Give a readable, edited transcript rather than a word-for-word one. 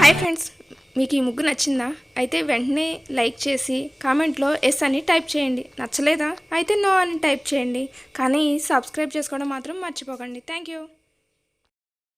Hi friends, మీకు ఈ ముగ్గు నచ్చిందా? అయితే వెంటనే లైక్ చేసి కామెంట్లో ఎస్ అని టైప్ చేయండి. నచ్చలేదా? అయితే నో అని టైప్ చేయండి. కానీ సబ్స్క్రైబ్ చేసుకోవడం మాత్రం మర్చిపోకండి. Thank you.